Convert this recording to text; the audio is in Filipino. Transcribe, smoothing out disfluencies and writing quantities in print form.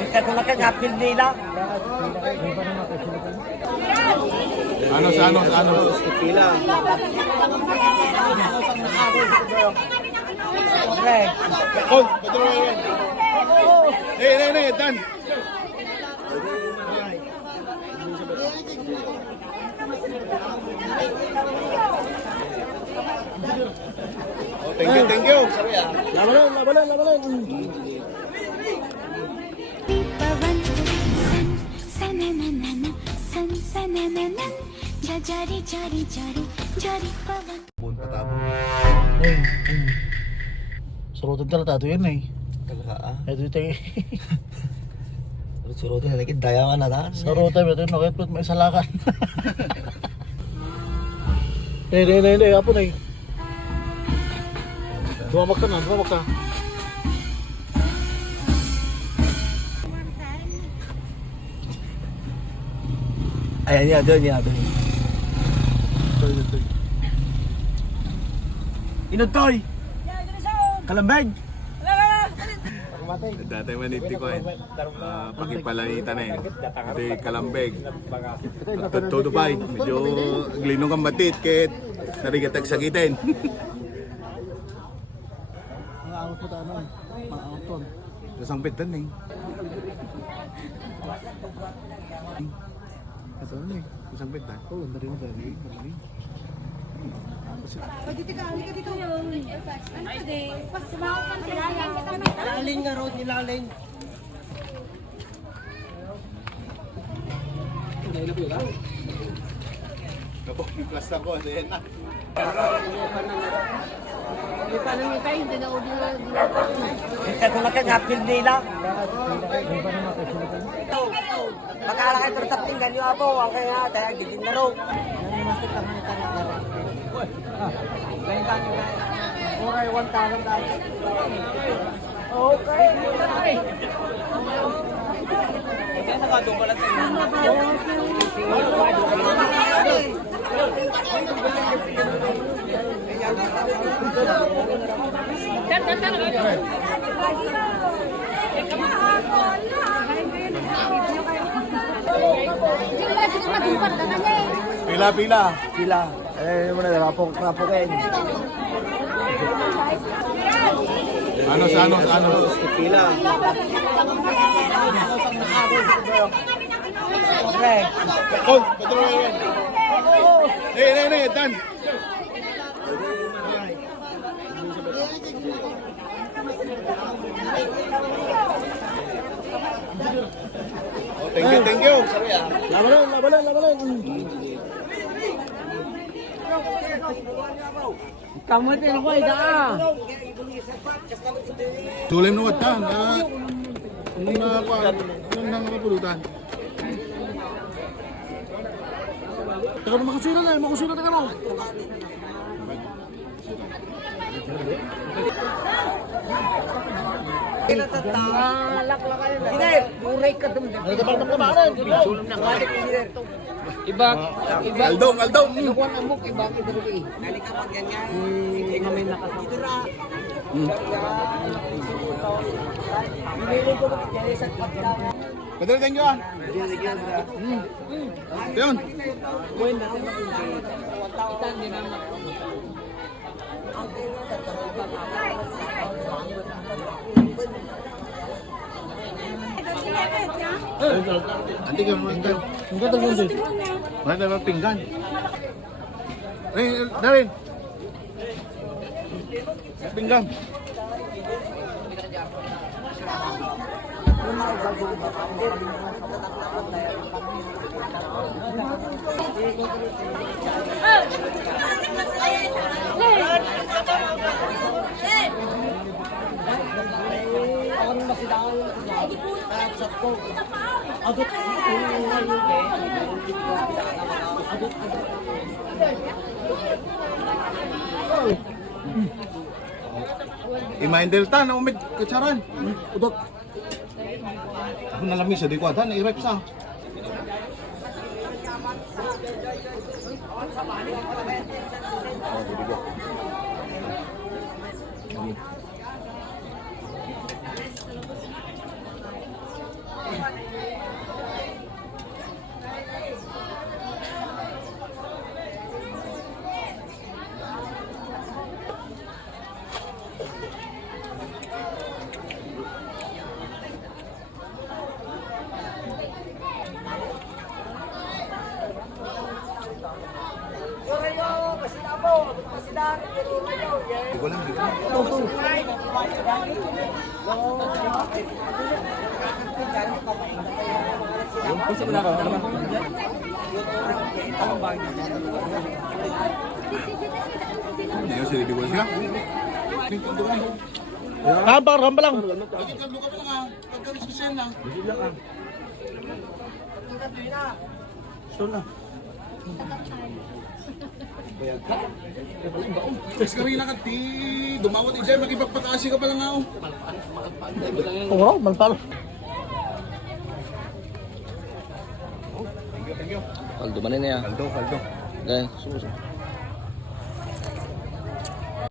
Kita ko na kagapil nila. Ano sa ano? Pila. Okay. Oh, betul yan. Dan. Oh, thank you. Labanan. पवन सन सनननन सन सनननन जारी जारी जारी जारी पवन Punta tabo. Surutan talaga ito yun eh. Talaga Ito ito eh. Surutin na lagi dayawan na ta. Surutan ito yun. Nakit may salakan. Hindi. Apo na eh. Dumamak ka. Ayan yan, doon. Inutoy! Kalambag! Dati maniti ko pagipalanitan Ito kalambeg. Todo pa medyo glinong kang batit kahit narigatag sagitin. Ang awat mo tayo nun. Ang awat ton. Dasang pitan eh. Ito nun eh. Dasang pitan. Oo, ang daring. Laling nga road, nilaling. Kapag yung plaster ko, ano yan na. Kita ko na kagapil nila. Makala kayo tertap tinggal nyo ako. Ang kaya tayo gigin na road. Okay, 1,000 tayo. Okay. Kaya nakadumbalat tayo. Pila. Sila. Eh, muna napok-napokin. Ano sa ano? Pila. Okay. Oh, betul yan. Dan. Oh, thank you. Labanan. Kamu itu yang boleh dah. Tulim nuwat ta na nang mapulutan. Taka na makasira na. Makasira na ka na. Hindi, muray ka dum. Ano ka bang kamanan? Iba. Aldong. Nakuha na mo, iba kita rin eh. Nalika pag ganyan. Kami nakasira. Betul, thank you. Yun. Nanti ka mga Ang ganda mo din. Wala tayo pinggan. Darin. Pinggan. Imain delta na umid kacaran. Udot. Ako nalami sa di ko atan i-rep sa. Ngayon, siniligo siya. Rampa lang. Ikadlo ka pa lang ha. Pagkalis ko siya na. Mas karina ka, ti. Dumawat di dyan, makipagpakasi ka pa lang ako. Oo, malpalo. Kaldo man na yan. Kaldo. Okay, susunod.